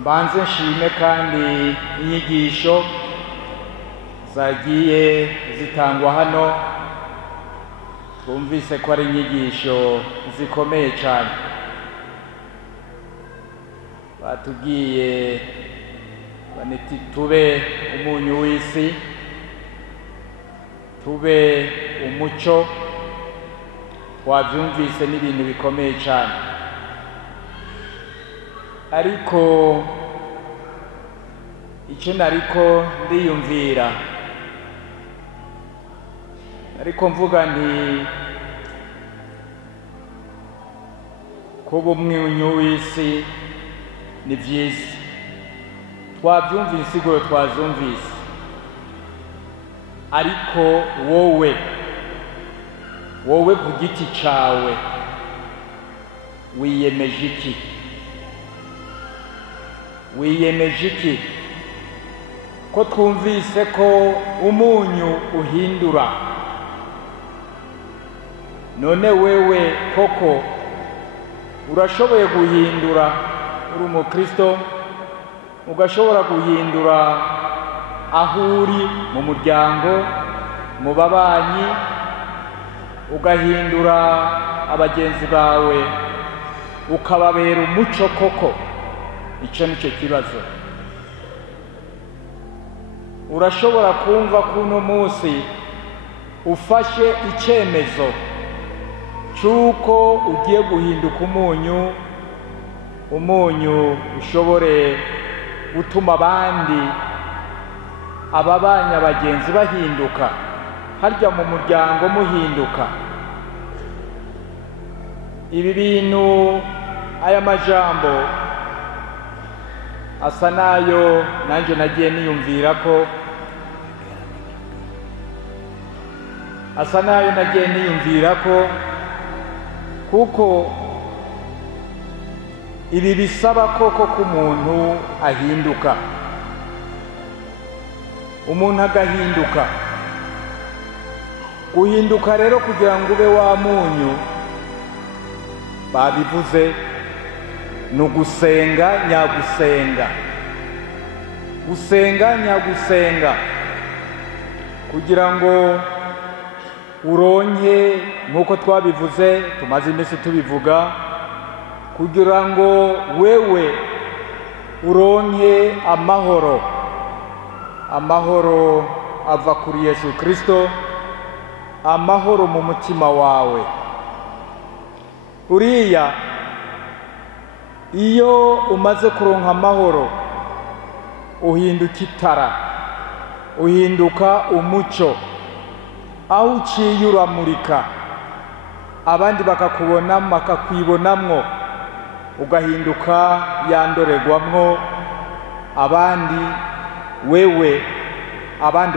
mbanze nshime kandi inyigisho zagiye zitangwa hano. Twumvise ko ari inyigisho zikomeye cyane. Batubwiye baniti tube umunyu w'isi, tube umuco. Wabyumvise n'ibintu bikomeye cyane, ariko icyo nariko ndiyumvira, ariko mvuga nti kuba umwunyu w'isi ni byiza. Twabyumvise igoro twazumvise, ariko wowe ku giti cawe wiyemeje iki? Wiyemeje iki? Ko twumvise ko umunyu uhindura. None wewe koko urashoboye guhindura? Uri umukristo, ugashobora guhindura aho uri mu muryango, mu babanyi, ugahindura abagenzi bawe, ukababera umuco koko? Icyo nicyo kibazo. Urashobora kumva ko uno munsi ufashe icyemezo cy'uko ugiye guhinduka umunyu ushobore gutuma ababanya abagenzi bahinduka, harya mu muryango muhinduka. Ibi bintu, aya majambo asa nayo nanjye nagiye niyumvira ko kuko ibi bisaba koko ko umuntu ahinduka, umuntu agahinduka. Guhinduka rero kugira ngo ube wa munyu, babivuze, ni ugusenga nyagusenga, gusenga nyagusenga, kugira ngo uronke, nk'uko twabivuze, tumaze iminsi tubivuga, kugira ngo wewe uronke amahoro ava kuri Yesu Kristo, amahoro mu mutima wawe. Uriya iyo umaze kuronka amahoro, uhinduka itara, uhinduka umuco. Aho uciye uramurika, abandi bakakwibonamwo, ugahinduka yandoregwamwo, abandi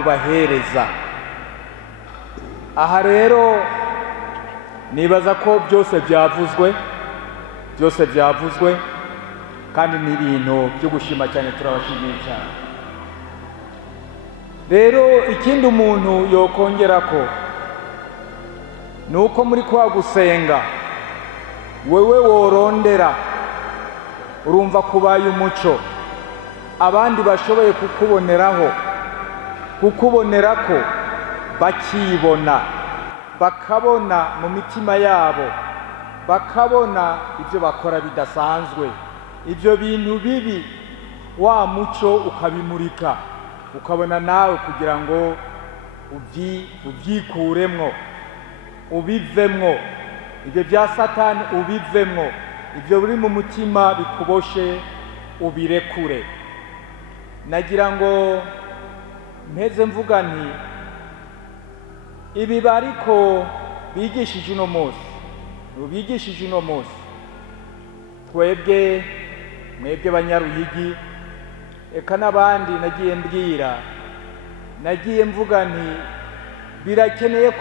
ubahereza. Aha rero nibaza ko byose byavuzwe kandi ni ibintu byo gushima cyane. Turabashimiye cyane. Rero ikindi umuntu yokongera ko nuko muri kwa gusenga wewe worondera, urumva kubaye umuco, abandi bashoboye kukubonera ko bakibona, bakabona mu mitima yabo, bakabona ibyo bakora bidasanzwe, ibyo bintu bibi, wa muco ukabimurika, ukabona nawe kugira ngo ubyikuremwo, ubivemwo, ibyo bya Satani ubivemwo, ibyo biri mu mutima bikuboshe ubirekure. Nagira ngo mpeze mvuga nti ibi bariko bigishije uno munsi, mwebwe Banyaruyigi, eka n'abandi nagiye mvuga nti birakeneye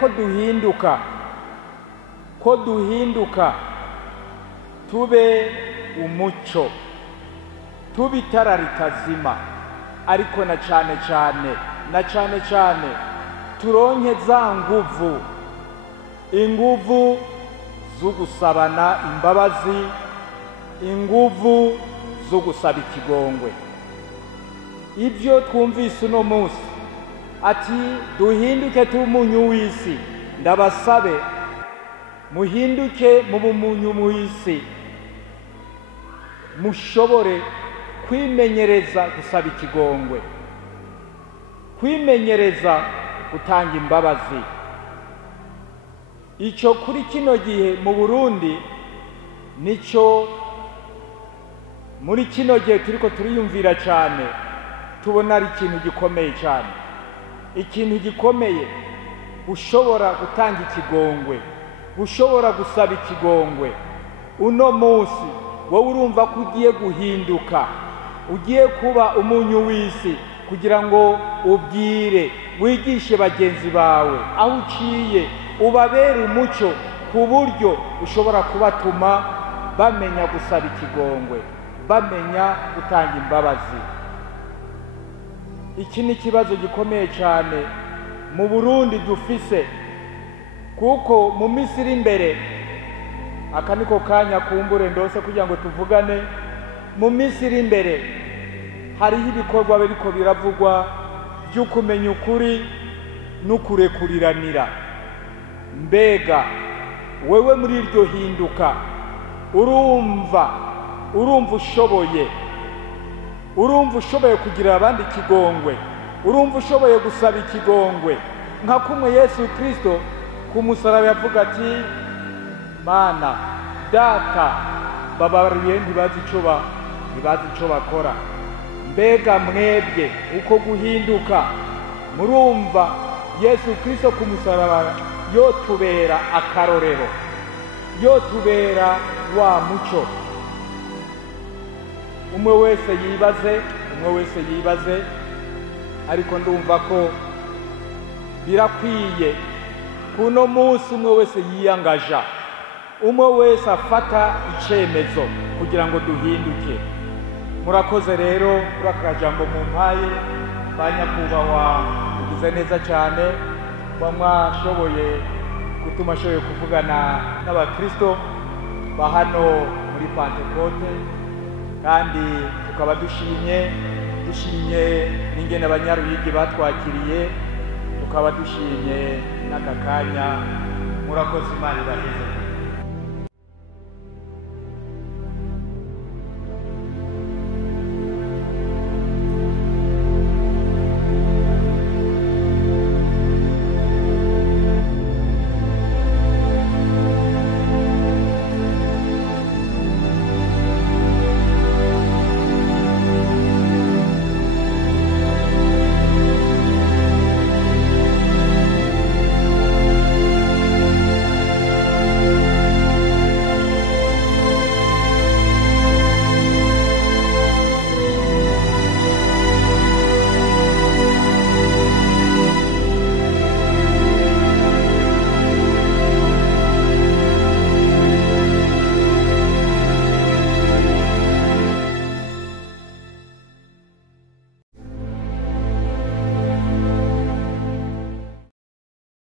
ko duhinduka tube umuco, tube itara ritazima, ariko na cyane cyane turonke za inguvu zo gusabana imbabazi, inguvu zo gusaba ikigongwe. Ibyo twumvise uno munsi ati duhinduke tube umunyu w'isi, ndabasabe muhinduke mu bumunyu w'isi, mushobore kwimenyereza gusaba ikigongwe, kwimenyereza gutanga imbabazi. Icyo kuri kino gihe mu Burundi nicyo muri kino gihe turiko turiyumvira cyane, tubona ari ikintu gikomeye cyane, ikintu gikomeye ushobora gutanga ikigongwe, ushobora gusaba ikigongwe. Uno munsi wowe urumva ko ugiye guhinduka, ugiye kuba umunyu w'isi, kugira ngo ubwire wigishe bagenzi bawe aho uciye, ubabere umuco ku buryo ushobora kubatuma bamenya gusaba ikigongwe, bamenya gutanga imbabazi. Iki ni ikibazo gikomeye cyane mu Burundi dufise, kuko mu minsi iri imbere, aka niko kanya kumbure ndose kugira ngo tuvugane, mu minsi iri imbere hariho ibikorwa biriko biravugwa byo kumenya ukuri n'ukurekuriranira. Mbega wewe muri iryo hinduka urumva ushoboye kugira abandi ikigongwe, urumva ushoboye gusaba ikigongwe nka kumwe Yesu Kristo ku musaraba yavuga ati, Mana Data bababariye ntibazi ico bakora. Mbega mwebwe uko guhinduka murumva Yesu Kristo ku musaraba yotubera akarorero, yotubera wa muco. Umwe wese yibaze, ariko ndumva ko birakwiye kuno munsi umwe wese yiyangaja, umwe wese afata icemezo kugira ngo duhinduke. Murakoze rero kuri aka jambo mumpaye, banyakubahwa, ugize neza cyane kuba mwashoboye gutuma ashoboye kuvugana n'abakristo ba hano muri Pentecote, kandi tukaba dushimye n'ingene abanyaruyigi batwakiriye, tukaba dushimye n'aka kanya. Murakoze, Imana ibaheze.